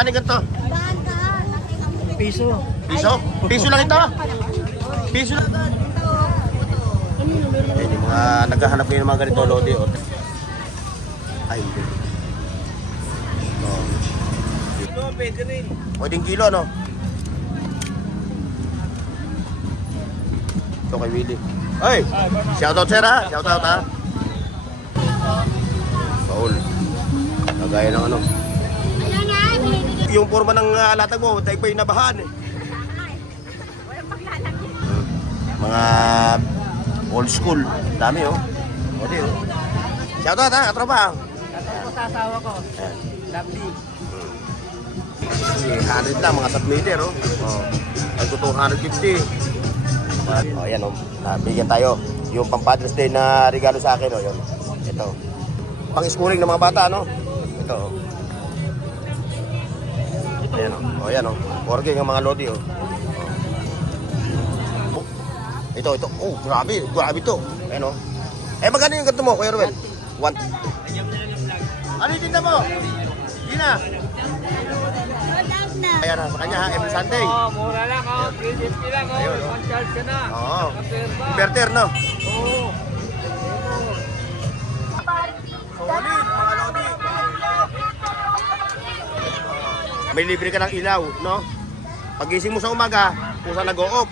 Magkano ganito? Piso. Piso? Piso lang ito? Piso lang? Eh, yung mga naghahanap ngayon ng mga ganito, Lodi. Oh. Ay, hindi. Ito, pwede rin. Pwedeng kilo, no? Ito kay Willie. Ay! Shoutout, sir, ha? Shoutout, ha? Paul. Kagaya ng ano. Yung forma ng latag mo, tayo pa yung nabahan, eh. Mga old school. Dami, oh. O, di, oh. Shoutout, ha? Katropa. Shoutout ko sa asawa ko. Lovely. 100 lang, mga submeter, oh. Oh. Ay ko 250. Oh, yan, oh. Nabigyan tayo. Yung pang Father's Day na regalo sa akin, oh. Yun. Ito. Pang-schooling ng mga bata, no? Ito, oh. Ayan, oh. Oh, yan, oh. Working ang mga Lodi, oh. Oh. Ito. Oh, grabe. Grabe to. Ayan, oh. Eh, magkano yung ganito mo, Kuya Ruel? 1. Ano yung tinda mo? Hindi na. Ayan na, sa kanya ha, every Sunday. Oo, mura lang, oh. 350 lang, oh. Ayun, oh. One charge ka na. Oo. Nakaperba. Inverter, no? Oo. Solid, mga Lodi. May libre ka ng ilaw, no? Pagising mo sa umaga, pusa nag-o-off.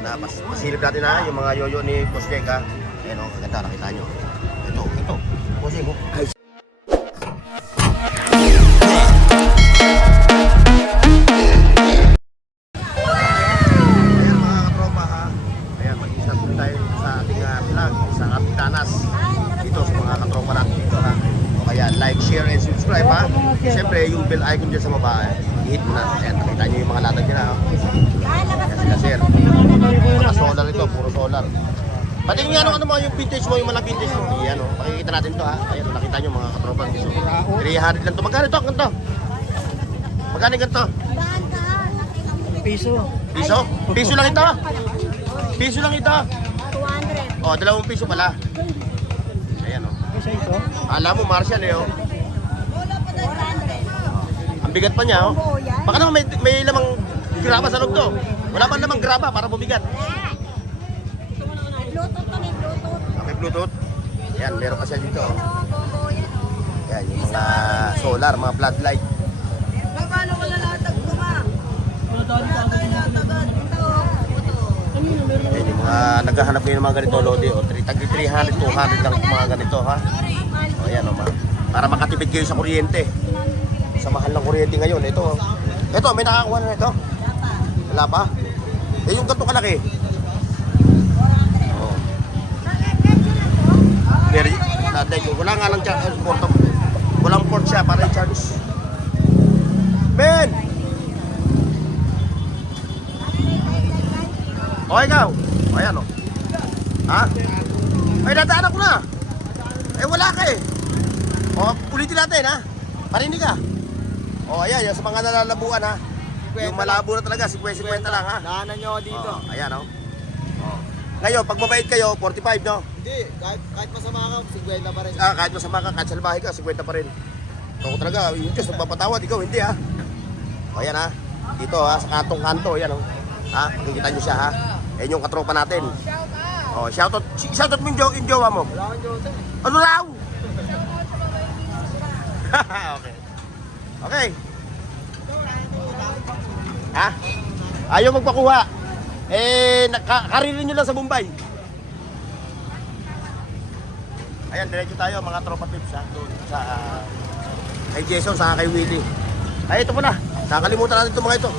Ayan na, masilip natin ha, yung mga yoyo ni Boss Jake ha. Ayan o, kaganda, nakita nyo. Ito. Bossing mo. Ayan mga katropa ha. Ayan, mag-isa tuloy tayo sa ating vlog sa Kapitanas. Dito sa mga katropa natin dito ha. O kaya like, share, and subscribe ha. Siyempre yung bell icon dyan sa baba, i-hit mo na. Ayan, nakita nyo yung mga latag nila ha. Ayan sila sir. Mga solar ito, puro solar. Pati yung ano mo, yung vintage mo, yung mga vintage mo. Ayan o, pakikita natin to ha. Ayan, nakita nyo mga katropa. 300 lang to. Magkano to? Ganito? Magkano ganito? Piso. Piso? Piso lang ito? Piso lang ito? 200. O, 2 piso pala. Ayan o. Isa ito. Alam mo, Martial eh o. 400. Ang bigat pa niya o. Baka naman may lamang graba sa loob to. Wala pa namang graba para bumigat. Bluetooth to, may Bluetooth. May Bluetooth. Ayan, meron pa siya dito o. Go, yan. Ayan, yung mga solar, mga floodlight. Paano ko nalatag ko ma? Ayan, yung mga naghahanap ngayon ng mga ganito, Lodi o. 300, 200 lang yung mga ganito ha. O, ayan o, para makatipid kayo sa kuryente. Sa mahal ng kuryente ngayon, ito o. Ito, may nakakuha na ito. Wala pa? Eh, yung ganito kalaki. Oh. Very, wala nga lang charge, portable. Walang port siya para i-charge. Ben! O, ikaw. O, ayan o. Ha? Ay, dadaanan ko na. Eh, wala ka eh. O, ulitin natin ha. Parinig ka. O, ayan, yung sa mga nalalabuan ha. Yung malabo na talaga, 50 lang ha. Daanan nyo ako dito. Oh, ayan o. Oh. Ngayon, pag mabait kayo, 45 no? Hindi, kahit masama ka, 50 pa rin. Ah, kahit masama ka, kahit salbahe ka, 50 pa rin. Ako talaga, yung Diyos, nagpapatawad, ikaw hindi ha. O ayan ha. Dito ha, sa kantong-kanto, ayan o. Ha, makikita nyo siya ha. Ayan yung katropa natin. Oh, shoutout mo yung jowa mo. Wala kang Jose. Ano raw? Okay. Okay. Ha? Ayaw magpakuha. Eh, karirin nyo lang sa Bombay. Ayan, diretso tayo mga tropa tips ha. Doon sa kay Jason, sa kay Willie. Ay, ito pala. Nakalimutan natin itong mga ito.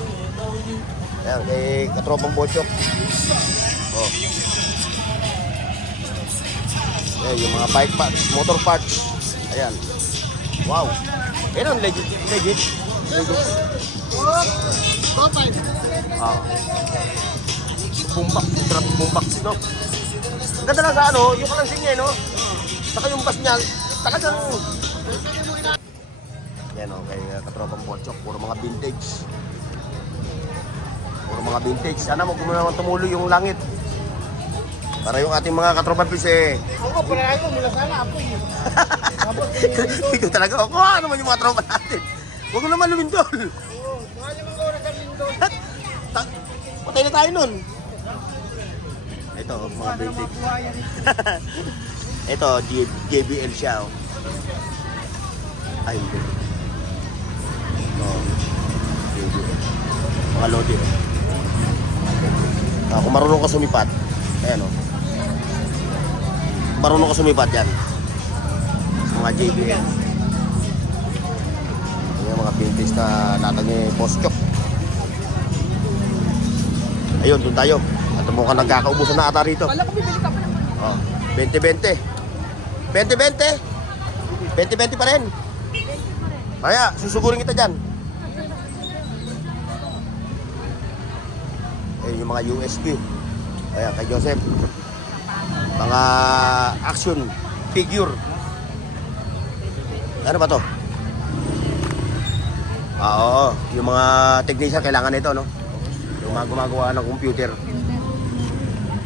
Ayan, kay katropang Bochok. Oh. Ayan, yung mga bike parts, motor parts. Ayan. Wow. Ayan, legit. Ah. Bumbox, no? Ang ganda na sa ano, yung kalansing niya, no? Saka yung bus niya, talagang... Yan o, kay katropang Bochok, puro mga vintage. Sana mo kung naman tumulo yung langit. Para yung ating mga katropa pis eh. Ako, pala ko, mula sana, apoy. Ikaw talaga, ano naman yung mga tropa natin? Huwag mo naman lumindol. Oo, mahal yung mga oras ang lindol. Patay na tayo nun. Ito, mga vintage. Ito, JBL siya. Oh. Ay, ito. JBL. Mga lodi. Kung marunong ka sumipat, ayan o. Marunong ka sumipat yan. Sa mga JBL. Yung mga vintage na latag ni Boss Chok. Ayun, doon tayo. At mukhang nagkakaubusan na ata rito. Wala ko bibili ka pa naman. Oh, 20-20. 20-20. 20-20 pa rin. Kaya, susugurin kita dyan. Ayun yung mga USB. Ayan, kay Joseph. Mga action figure. Ano ba to? Oo, yung mga technician kailangan nito, no? Yung mga gumagawa ng computer.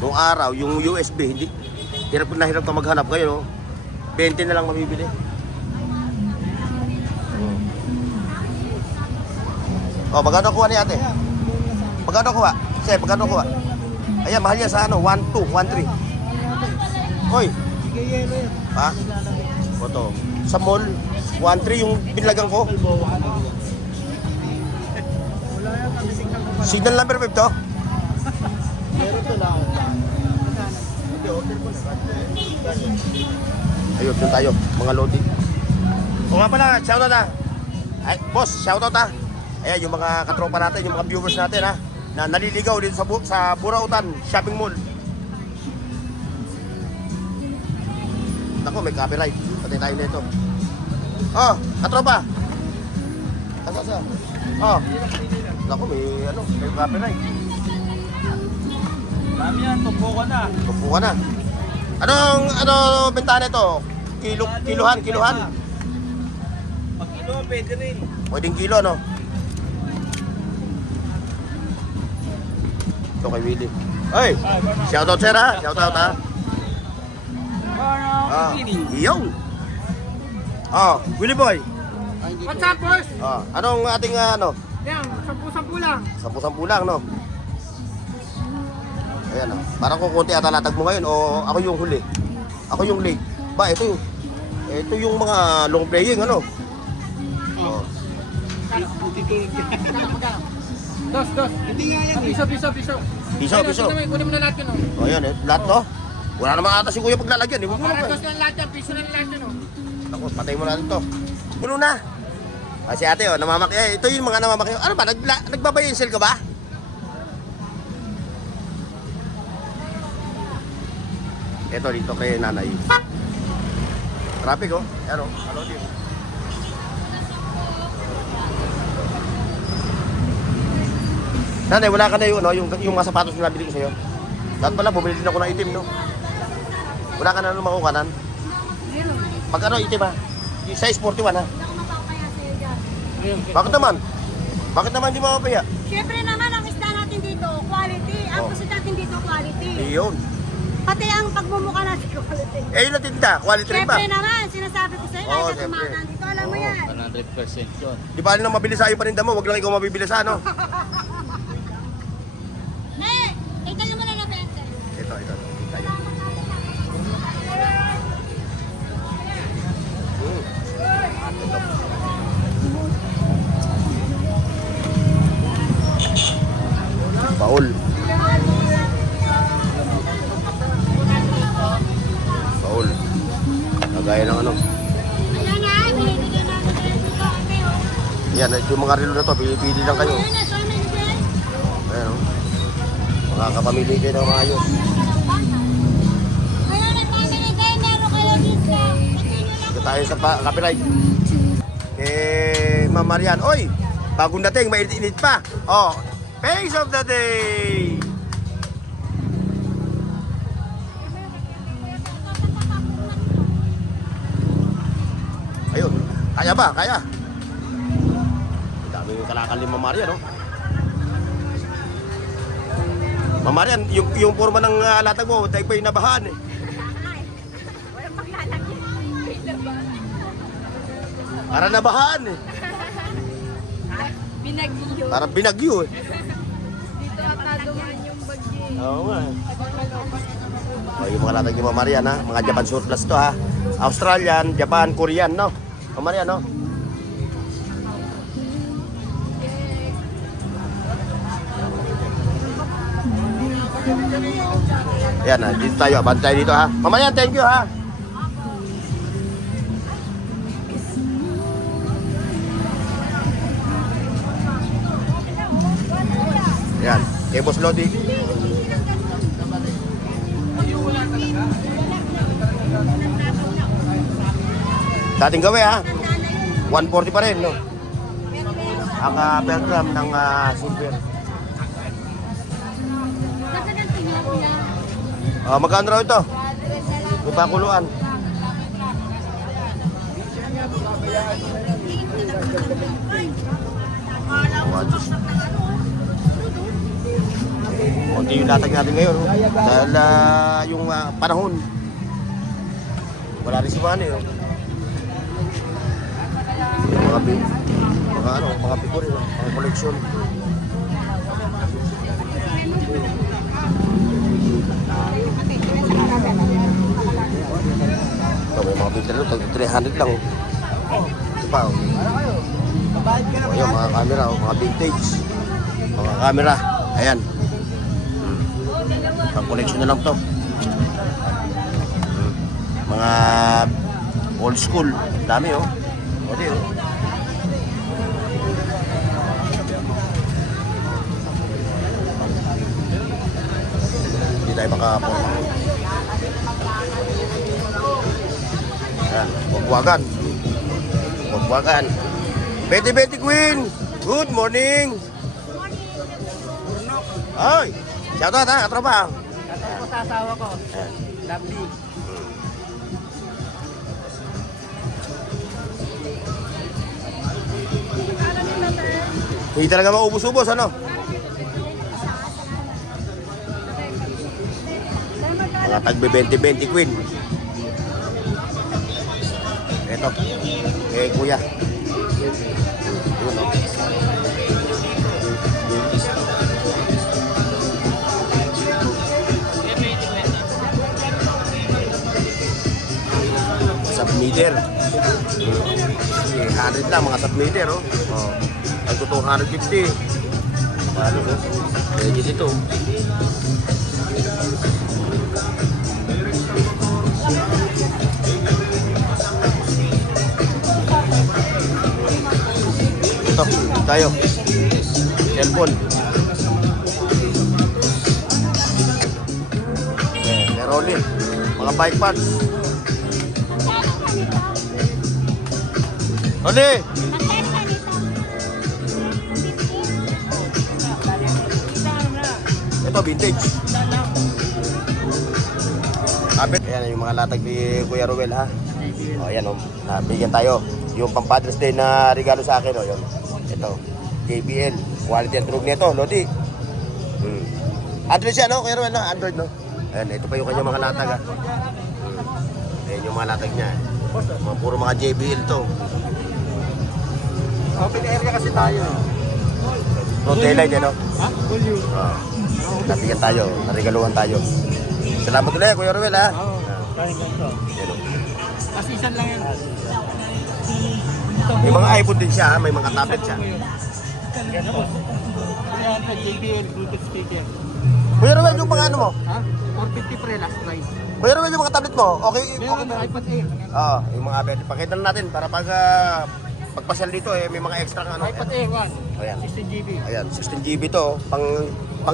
Noong araw, yung USB, hindi hirap na hirap ka maghanap kayo, no? 20 na lang mabibili. Oh, magkano kuha ni ate? Magkano kuha? Sir, magkano kuha? Ayan, mahal yan sa ano? 1, 2, 1, 3. Hoy! Ha? Ito. Sa mall, 1, 3 yung binlagang ko. Signal number 5 to? Ayun, dun tayo, mga lodi. O nga pala, shoutout na. Ay, boss, shoutout ha. Ayan, yung mga katropa natin, yung mga viewers natin ha, na naliligaw dito sa Burautan Shopping Mall. Nako, may copyright. Patay tayo nito. Oh, katropa. Asa. Oh. Nako, may copyright. Dami yan, tumpo ka na. Tupo ka na. Ano bentahan ito? Kiluhan. Pag kilo, pwede rin. Pwedeng kilo, no? Ito kay Willie. Ay, shoutout sir ha. Shoutout ha. Iyaw. Willie boy. What's up, boys? Anong ating ano? Yan, 10-10 lang. 10 lang, no? Ayan, parang kukunti ata latag mo ngayon o ako yung huli? Ako yung late. Ba, ito yung mga long playing, ano? Oh. Dos. Hindi nga yan. Piso. Piso. Kunin mo na lahat yun, oh. O yan, lahat to? Wala namang ata si kuya paglalagyan. Di ba? Dos na lahat yan, piso na lahat yun, oh. Ako, patay mo natin to. Puno na. Si ate, namamaki. Ito yung mga namamaki. Ano ba? Nagbabayensel ka ba? Ito dito kay nanay. Traffic, oh. Ano? Ano din? Nanay, wala ka na yung mga sapatos na nabili ko sa'yo. Dapat pala, bumili din ako ng itim, no? Wala ka na lumang kanan? Pag ano, itim ha? Yung size 41 ha? Hindi ako mapapaya sa'yo dyan. Bakit naman? Bakit naman hindi mapapaya? Siyempre naman, ang isda natin dito, quality. Ang Oh. puso natin dito, quality. Iyon. Pati ang pagmumukha natin, quality. Yun ang tinda. Quality rin ba? Siyempre naman, sinasabi ko sa'yo, Oo, kahit na siyempre. tumakan dito, alam mo yan. 100% yun. Di ba nang mabili sa yung paninda mo? Huwag lang ikaw mabibili sa ano? Ito yung muna na bente. Ito. Tayo. Baul. Baul. Kagaya ng ano. Ayan na, binibigyan natin kayo dito. Ate, oh. Yan, yung mga relo na to, pili lang kayo. Ayan na, so many friends. Ayan o. Mga kapamili kayo ng mga ayos. Ayan na, family kayo, meron kayo dito. Ito tayo sa copyright. Ma'am Marian. Oy! Bagong dating, mainit pa. Oh, face of the day! Ayun. Kaya ba? Kaya. Ang dami yung kalakal ni Ma'am Marian, no? Ma'am Marian, yung forma ng latag mo, tayo pa yung nabahan eh. Walang paglalagyan. Para nabahan eh. Binagyo. Parang binagyo eh. Dito ata dumaan yung bagyo. Oo nga. Oh, yung mga latag ni Mama Marian ha. Mga Japan surplus to ha. Australian, Japan, Korean no. Mama Marian no. Ayan ha, dito tayo. Bantay dito ha. Mama Marian, thank you ha. Ayan, kay Boss Lodi. Dating gawi ha. 140 pa rin no. Ang per gram ng silver. Magkano raw ito? Ipakuluan. Kunti yung latag natin ngayon. Dahil yung panahon. Wala rin si Manny. Yung mga figure, mga koleksyon. Ito, may mga picture nito, 300 lang. Ito pa, ayun, mga camera, mga vintage. Mga camera, ayan. Pang koleksyon na lang to. Mga old school, dami oh. Pwede oh. Hindi tayo makaporma. Ayan, wagwagan. Wagwagan. Betty Queen, good morning. Ay, shoutout ha, katropa. Ako sa asawa ko. Lovely. Hindi talaga maubos-ubos, ano? Mga tagbe 20-20 Queen. Ito, kuya. Yun, no? Submeter. 100 lang, mga submeter, oh. Oh. Ito 250. Paano ko? Pwede dito. Ito, tayo. Cellphone. Merolin. Mga bike parts. Oli! Ito, vintage. Kapit. Ayan yung mga latag ni Kuya Ruel ha. O ayan o, nabigyan tayo. Yung pang Father's Day na regalo sa akin o yun. Ito, JBL. Quality and true nito, Lodi. Android siya no, Kuya Ruel no? Android no? Ayan, ito pa yung kanyang mga latag ha. Ayan yung mga latag niya. Puro mga JBL to. Open area kasi tayo. No, daylight yan no? Ha? Volume. Nabigyan tayo, narigaluhan tayo. Salamat ulit, Kuya Ruel ha. Oo. Parang ganito. Kasi isan lang yan. May mga iPhone din siya ha, may mga tablet siya. Ganito. 300 JBL Bluetooth speaker. Kuya Ruel, yung mga ano mo? Ha? 450 pre last price. Kuya Ruel, yung mga tablet mo? Okay, Meron ba? iPad Air. Oo, yung mga tablet. Pakita na natin para pag pagpasyal dito may mga extra ano. iPad Air 1. Ayan. 16 GB. Ayan, 16 GB to, pang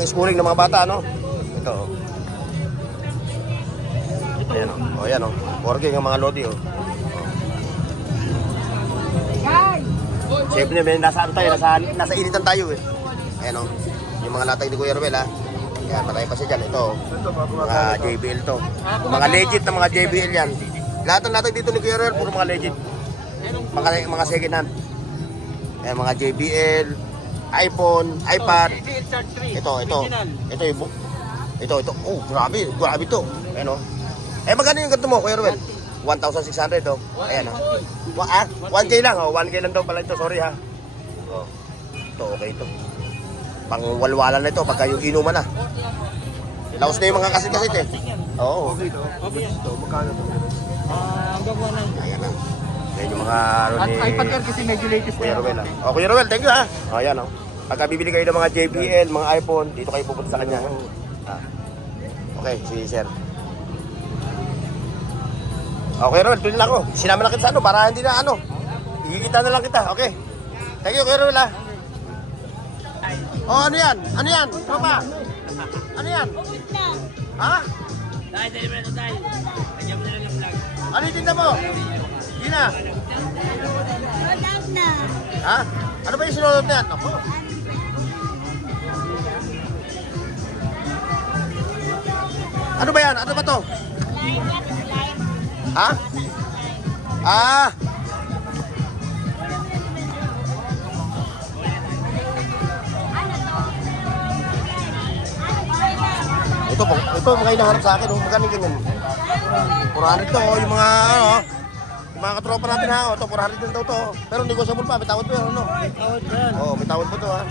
schooling ng mga bata, no? Ito. Ayan, oh. Ayan, oh. Working ang mga Lodi, oh. Siyempre, may nasa ano tayo, nasa initan tayo, eh. Ayan, oh. Yung mga latag ni Kuya Ruel, ha. Ayan, patay pa siya dyan. Ito, mga JBL to. Mga legit na mga JBL yan. Lahat ng latag dito ni Kuya Ruel, puro mga legit. Mga second hand. Ayan, mga JBL, iPhone, iPad. Ito. Ito yung book. Ito. Oh, grabe to. Ayan, oh. Eh, magkano yung ganito mo, Kuya Ruel? 1,600, oh. Ayan, oh. 1K lang, oh. 1K lang daw pala ito. Sorry, ha. Oh. ito, okay ito. Pangwalwalan na ito pagka yung inuman na. Laos na yung mga kasit-kasit eh. Oo. Okay ito. Okay yan. Ito, magkano ito? Hanggang 190. Ayan na. Yan yung mga ano At ni iPad Air kasi medyo latest Kuya na Ruel. Oh, Kuya Ruel, thank you ha. Oh, ayan oh. Pagka bibili kayo ng mga JBL, mga iPhone, dito kayo pupunta sa kanya. Ah. Okay, si sir. Okay, Ruel, tuloy lang ako. Sinama na kita sa ano, para hindi na ano. Ikikita na lang kita, okay? Thank you, Kuya Ruel ha. Oh, ano yan? Ano yan? Tropa? Ano yan? Ha? Ano yung tinda mo? Hindi na. Ha? Ano ba yung sinulot na yan? Ako. Ano ba yan? Ano ba to? Ha? Ah! Ito mga hinaharap sa akin, oh, magkano ganyan? 400 to, oh, yung mga ano, yung mga katropa natin ha, oh, ito 400 din daw to. Pero negotiable pa, may tawad po yan, ano? Tawad yan. Oh, may tawad po to ha.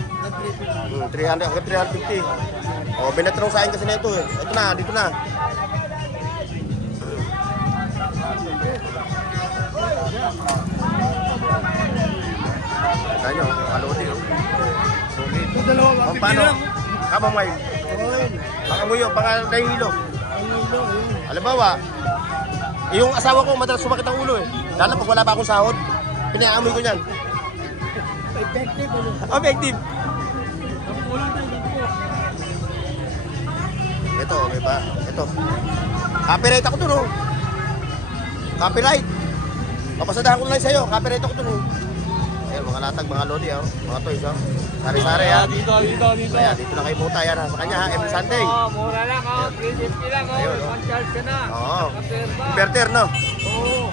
300 hanggang 350. Oh, binatanong sa akin kasi na ito eh. Ito na, dito na. Ito nyo, kalodi oh. Solid. Ito dalawang Oh, 150 paano? lang. Kamamay. Pangamuyo, dahilo. Halimbawa, yung asawa ko madalas sumakit ang ulo eh. Lalo pag wala pa akong sahod, pinaamoy ko niyan. Effective ano? Objective. Kulang tayo dito po. Ito, may ba? Ito. Copyright ako dun oh. Copyright. Papasadahan ko na lang sa'yo. Copyright ako dun oh. Ayan, mga latag, mga lodi oh. Mga toys oh. Sari-sari ha. Dito. Ayan, dito na kayo puta yan ha. Sa kanya ha, every Sunday. Mura lang 350 lang Ayun, oh. One charge ka na. Oo. Kapirba. Inverter no? Oo.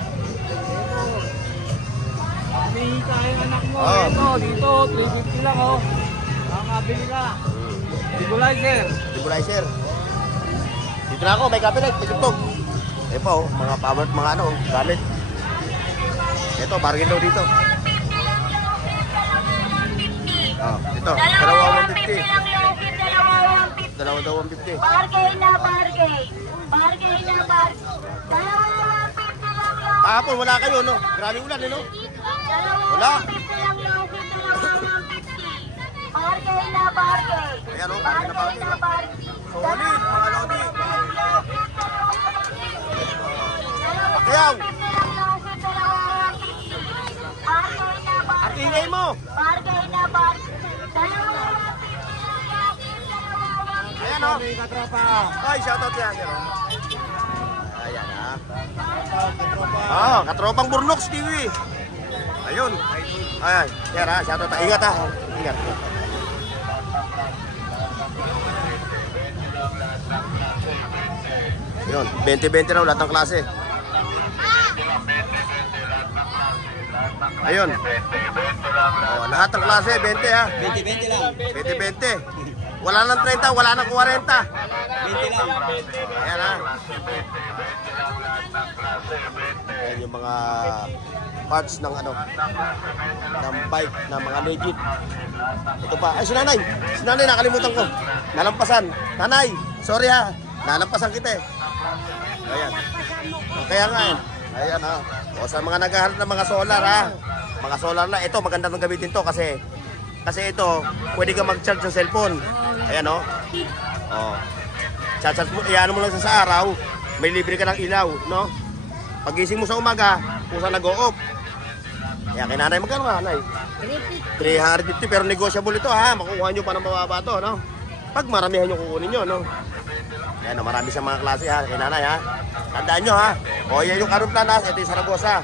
Humihingi tayo ng anak mo. Oo. Ito, dito, 350 lang Makakabili ka. Equalizer. Stabilizer. Dito na ako, may copyright, may tugtog. Eh pa oh, mga power, mga ano, gamit. Ito, bargain daw dito. Oh, ito, dalawa 150. Dalawa daw 150. Bargain na bargain. Bargain na bargain. Dalawa 150 lang yung Kahapon wala kayo, no? Grabe ulan, eh, no? Dalawa 150 lang yung dalawa 150. Bargain na bargain. Ayan, oh, bargain na bargain, oh. bargain. Solid, mga lodi. Pakyaw! At ingay mo! Bargain na bargain. Ayan, oh. May katropa. Ay, shoutout yan. Ayan, ha? Katropa. Oh, katropang Burnox TV. Ayun. Ayan, yan ha, shoutout. Ingat ha. Ingat. Yun, 20-20 raw lahat ng klase. Ayun. Oh, lahat ng klase, 20 ha. 20 lang. 20-20. Wala nang 30, wala nang 40. 20 lang. Ayan ha. Ayan yung mga parts ng ano, ng bike na mga legit. Ito pa. Ay, si nanay. Si nanay, nakalimutan ko. Nalampasan. Nanay, sorry ha. Nalampasan kita eh. Ayan. Kaya nga eh. Ayan ha. O sa mga naghahanap ng mga solar ha. Mga solar na. Ito, maganda nang gamitin to kasi ito, pwede ka mag-charge sa cellphone. Ayan o. Oh. Charge mo, iyan mo lang sa araw. May libre ka ng ilaw, no? Pagising mo sa umaga, kung saan nag-o-off. Kaya kay nanay, magkano nga, nanay? 350, pero negotiable ito ha. Makukuha nyo pa ng mababa to, no? Pag maramihan nyo kukunin nyo, no? Yan, no, marami sa mga klase ha, kay nanay ha. Tandaan nyo ha. O, yan yung Karuplanas, ito yung Saragosa.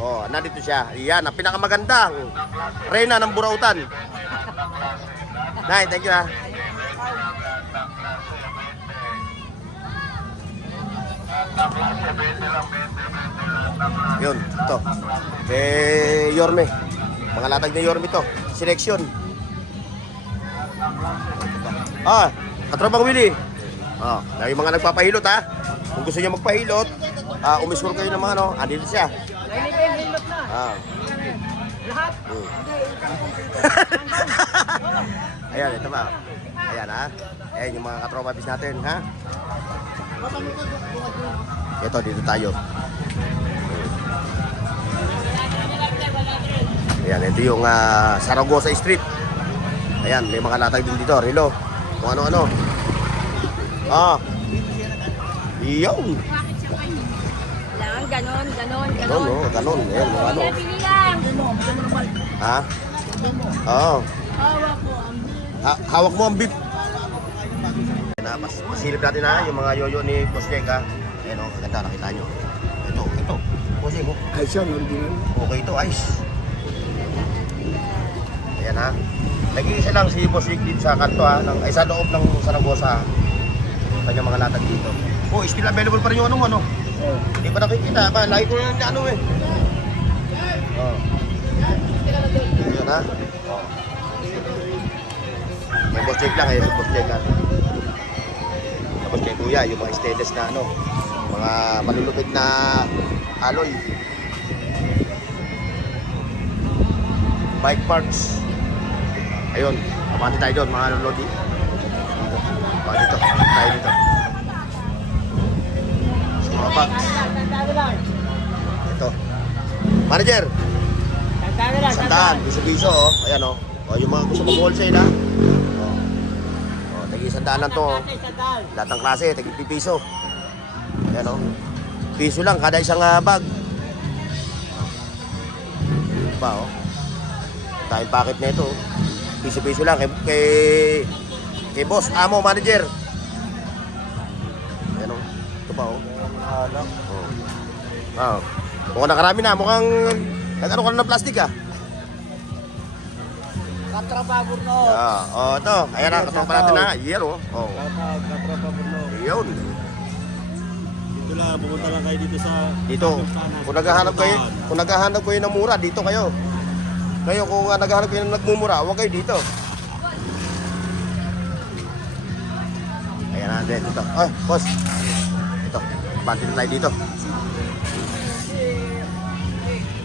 O, nandito siya. Yan, ang pinakamagandang reyna ng Burautan. Nay, thank you ha. Yun, ito. Yorme. Mga latag ni Yorme to. Selection. Ah, katropang Willie. Ah, yung mga nagpapahilot ha. Kung gusto niyo magpahilot, umiscore kayo ng mga ano, andito siya. Ah. Lahat. Hmm. Hindi, isang kompleto. Ayan, ito ba? Ayan ha. Ayan yung mga katropa bis natin ha. Ito, dito tayo. Ayan, ito yung Saragosa Street. Ayan, may mga latag din dito. Relo. Kung ano-ano. Ah. Iyon. Lang, ganon. Ganon, no? Ganon. Ayan, mga ano. Pili lang. Ha? Oo. Hawak mo ang beef. Ayan, masilip natin ha, yung mga yoyo ni Boss Jake ha. Ayan o, ganda, nakita nyo. Ito. Boss Jake, oh. Ay, siya, original. Okay ito, ice. Ayan ha. Nag-iisa lang si Boss Jake dito sa kanto ha, sa loob ng Saragosa. Kanyang mga latag dito. Oh, still available pa rin yung ano. Oh. Hindi pa nakikita, lagi ko na ano eh. Oh. Ayan ha. Oh. May Boss Jake lang eh, Boss Jake ha. Tapos kay Kuya, yung mga stainless na ano, mga malulupit na alloy. Bike parts. Ayun, kapati tayo doon, mga lodi. Dito. Dito. Tayo dito. So, mga bags. Ito. Manager, sandaan, biso-biso oh. Ayan oh. O, yung mga gusto mag-wholesale ha. O, tagi-sandaan lang to oh. Lahat ng klase, tagi-piso. Ayan o. Piso lang kada isang bag. Diba o. Tayong packet na ito. Piso-piso lang kay boss, amo, manager. Ayan o. Ito pa o. Oh. Mukhang nakarami na. Mukhang nag-ano ka na ng plastic ah. Katrababor no. Oh, ito. Ayan na, kasama pa natin ha. Year o. Oh. Katrababor no. Yun. Dito lang, pumunta lang kayo dito sa... Dito, kung naghahanap kayo ng mura, dito kayo. Ngayon, kung naghahanap kayo ng nagmumura, huwag kayo dito. Ayan natin, ito. Ay, boss. Ito, bantin na tayo dito.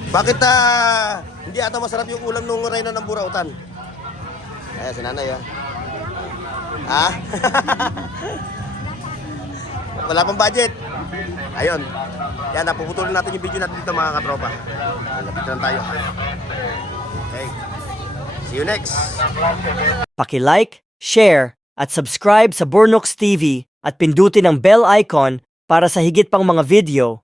Bakit hindi ata masarap yung ulam nung reyna ng burautan? Ayan, si nanay ha. Wala pang budget. Ayun. Yan, napuputulin natin yung video natin dito mga katropa. Lapit lang tayo. Okay. See you next. Paki-like, share, at subscribe sa Bornox TV at pindutin ang bell icon para sa higit pang mga video